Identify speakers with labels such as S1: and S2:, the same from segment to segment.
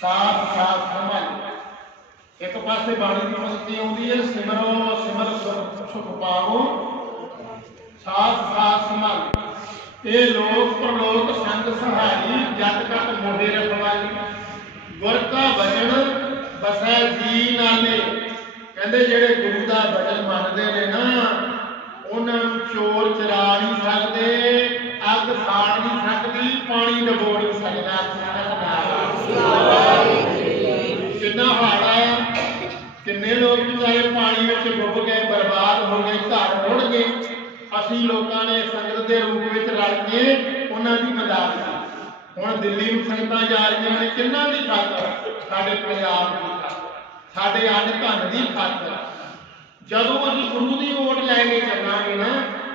S1: ਸਾਥ ਸਾਥ ਸੰਭਾਲ। ਇੱਕ ਪਾਸੇ ਬਾਣੀ ਦੀ ਪੰਕਤੀ ਆਉਂਦੀ ਹੈ, ਸਿਮਰੋ, ਸਿਮਰ ਸੁਖ ਸੁਖ ਪਾਵੋ ਸਾਥ ਸਾਥ ਸੰਭਾਲ। ਇਹ ਲੋਕ ਪ੍ਰਲੋਕ ਸੰਗ ਸਹਾਈ ਜਦ ਤੱਕ ਮੋਢੇ ਰਖਵਾਲੀ ਗੁਰ ਕਾ ਬਚਨ ਬਸੈ ਜੀ ਨਾਲੇ ਕਹਿੰਦੇ ਜਿਹੜੇ ਗੁਰੂ ਦਾ ਬਚਨ ਮੰਨਦੇ ਨੇ ਨਾ, ਉਹਨਾਂ ਨੂੰ ਚੋਰ ਚਰਾ ਨਹੀਂ ਸਕਦੇ, ਅੱਗ ਸਾੜ ਨਹੀਂ ਸਕਦੀ, ਪਾਣੀ ਡਬੋ ਨਹੀਂ ਸਕਦਾ ਕਿੰਨਾ ਹਾੜਾ ਕਿੰਨੇ ਲੋਕ ਵਿਚਾਰੇ ਪਾਣੀ ਵਿੱਚ ਡੁੱਬ ਗਏ, ਬਰਬਾਦ ਹੋ ਗਏ, ਘਰ ਰੁੜ ਗਏ। ਅਸੀਂ ਲੋਕਾਂ ਨੇ ਸੰਗਤ ਦੇ ਰੂਪ ਵਿੱਚ ਰਲ ਕੇ ਉਹਨਾਂ ਦੀ ਮਦਦ ਕੀਤੀ। ਹੁਣ ਦਿੱਲੀ ਨੂੰ ਸੰਗਤਾਂ ਜਾ ਰਹੀਆਂ ਨੇ, ਕਿੰਨਾ ਦੀ ਖਾਤਰ ਸਾਡੇ ਪੰਜਾਬ ਦੀ। ਸਾਡੇ ਅੰਨ ਧਨ ਦੀ ਖਾਤਰ। ਜਦੋਂ ਅਸੀਂ ਗੁਰੂ ਦੀ ਓਟ ਲੈ ਕੇ ਚੱਲਾਂਗੇ ਨਾ,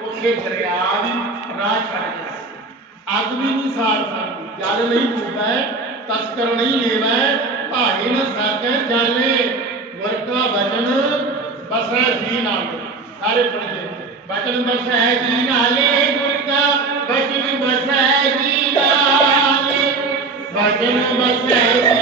S1: ਉੱਥੇ ਦਰਿਆ ਵੀ ਰਾਹ ਛੱਡ ਜਾਏ ਅੱਗ ਵੀ ਨਹੀਂ ਸਾੜ ਸਕਦੀ। ਜਲ ਨਹੀਂ ਡੁੱਬੈ ਤਸਕਰ ਨਹੀਂ ਲੇਵੈ ਭਾਈ ਨ ਸਕੈ ਜਾਲੇ ਵਰਕਾ ਬਚਨ ਬਸੈ ਜੀ ਨਾਲ ਸਾਰੇ ਪੜ੍ਹਦੇ ਬਚਨ ਬਸੈ ਜੀ ਨਾਲੇ ਗੁਰਕਾ ਬਚਨ ਬਸੈ ਜੀ ਨਾਲੇ। ਬਚਨ ਬਸੈ ਜੀ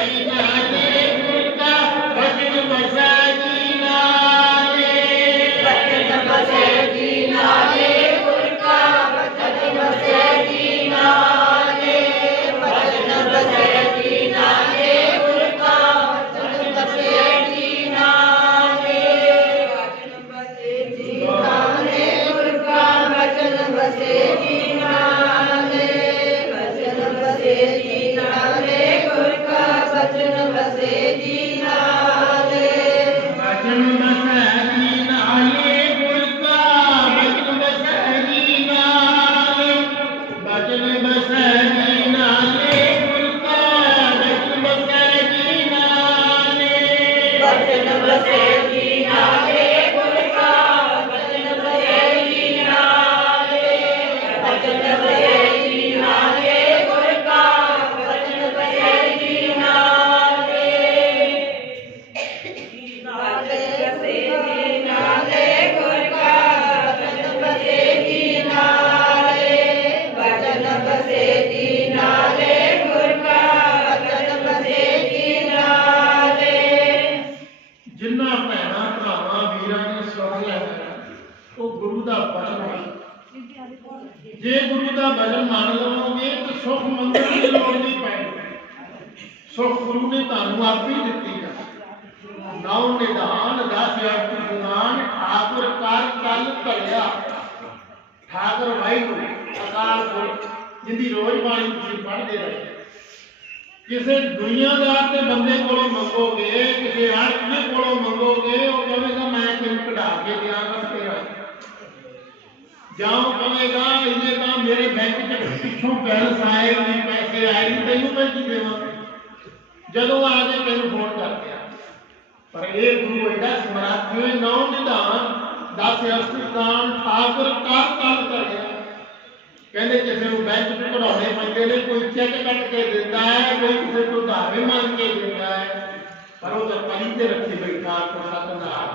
S1: ਜਿਨ੍ਹਾਂ ਭੈਣਾਂ, ਭਰਾਵਾਂ, ਵੀਰਾਂ ਨੇ ਸੁਣ ਲਿਆ ਉਹ ਗੁਰੂ ਦਾ ਬਚਨ ਹੈ ਜੇ ਗੁਰੂ ਦਾ ਬਚਨ ਮੰਨ ਲਵੋਗੇ, ਤਾਂ ਸੁਖ ਮੰਗਣ ਦੀ ਲੋੜ ਨਹੀਂ ਪੈਣੀ। ਸੁਖ ਗੁਰੂ ਨੇ ਤੁਹਾਨੂੰ ਆਪ ਹੀ ਦਿੱਤੀ ਹੈ ਨੌ ਨਿਧਾਨ ਦਸ ਅਰਥ ਗੁਨਾਨ ਠਾਕੁਰ ਕਰ ਕਲ ਭਲਿਆ ਠਾਕੁਰ ਵਾਹਿਗੁਰੂ, ਅਕਾਲ ਪੁਰਖ ਜਿੰਦੀ ਰੋਜ਼ ਬਾਣੀ ਤੁਸੀਂ ਪੜ੍ਹਦੇ ਰਹੇ। ਕਿਸੇ ਦੁਨੀਆਦਾਰ ਦੇ ਬੰਦੇ ਕੋਲੋਂ ਮੰਗੋਗੇ, ਕਿਸੇ ਆਦਮੀ ਕੋਲੋਂ ਮੰਗੋਗੇ, ਉਹ ਕਹੇਗਾ, ਮੈਂ ਤੈਨੂੰ ਕਢਾ ਕੇ ਦਿਆਂਗਾ ਤੇਰਾ ਜਾਂ ਉਹ ਕਹੇਗਾ, ਇਹਨੇ ਤਾਂ ਮੇਰੇ ਬੈਂਕ 'ਚ ਪਿੱਛੋਂ ਬੈਲੈਂਸ ਆਏ ਨਹੀਂ ਪੈਸੇ ਆਏ ਨਹੀਂ ਤੈਨੂੰ ਮੈਂ ਕੀ ਦੇਵਾਂ? ਜਦੋਂ ਆ ਕੇ ਤੈਨੂੰ ਫੋਨ ਕਰ ਦਿਆ। ਪਰ ਇਹ ਗੁਰੂ ਐਡਾ ਸਮਰੱਥ ਹੈ ਨੌ ਨਿਧਾਨ ਦਸ ਅਸਤਾਨ ਠਾਕੁਰ ਕਰ ਕਰ ਕਰਿਆ। ਕਹਿੰਦੇ ਕਿਸੇ ਨੂੰ ਬੈਂਕ ਤੋਂ ਕਢਾਉਣੇ ਪੈਂਦੇ ਨੇ ਕੋਈ ਚੈੱਕ ਕੱਟ ਕੇ ਦਿੰਦਾ ਹੈ ਕੋਈ ਕਿਸੇ ਤੋਂ ਧਾਰੇ ਮੰਗ ਕੇ ਦਿੰਦਾ ਹੈ ਪਰ ਉਹ ਤਾਂ ਕਲੀ ਤੇ ਰੱਖੀ ਬੈਠਾ ਕੋ ਸਤਨਾਮ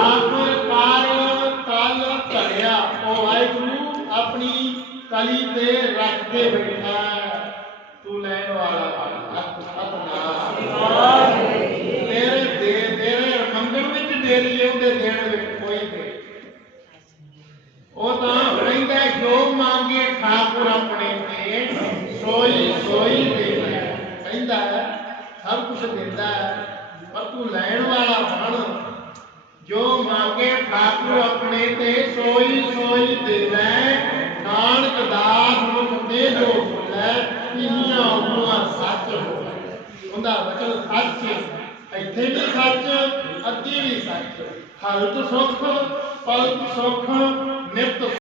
S1: ਆਖਰ ਕਾਰ ਕਲ ਧਰਿਆ ਉਹ ਵਾਹਿਗੁਰੂ ਆਪਣੀ ਕਲੀ ਤੇ ਰੱਖ ਕੇ ਬੈਠਾ ਤੂੰ ਲੈਣ ਵਾਲਾ ਸਤਨਾਮ ਤੇਰੇ ਦੇ ਤੇਰੇ ਮੰਗਣ ਵਿੱਚ ਦੇਰੀ ਹੈ ਉਹਦੇ ਦੇਣ ਵਿੱਚ ਕੋਈ ਦੇ ਉਹ ਤਾਂ ਰਹਿੰਦਾ ਜੋ ਮੰਗੇ ਠਾਕੁਰ ਆਪਣੇ ਤੇ, ਸੋਈ ਸੋਈ ਦੇਵੇ। ਕਹਿੰਦਾ ਸਭ ਕੁਝ ਦਿੰਦਾ ਪਰ ਤੂੰ ਲੈਣ ਵਾਲਾ ਬਣ। ਜੋ ਮੰਗੇ ਠਾਕੁਰ ਆਪਣੇ ਤੇ, ਸੋਈ ਸੋਈ ਦੇਵੇ। ਨਾਨਕ ਦਾਸ ਮੁਖ ਤੇ ਜੋ ਬੋਲੇ ਇੰਨੀਆਂ ਉਹਾਂ ਸੱਚ ਹੋਵੇ। ਉਹਦਾ ਵਚਨ ਸੱਚ ਹੈ। ਇੱਥੇ ਵੀ ਸੱਚ, ਅੱਗੇ ਵੀ ਸੱਚ। ਹਲਤ ਸੁਖ ਪਲਤ ਸੁਖ nepto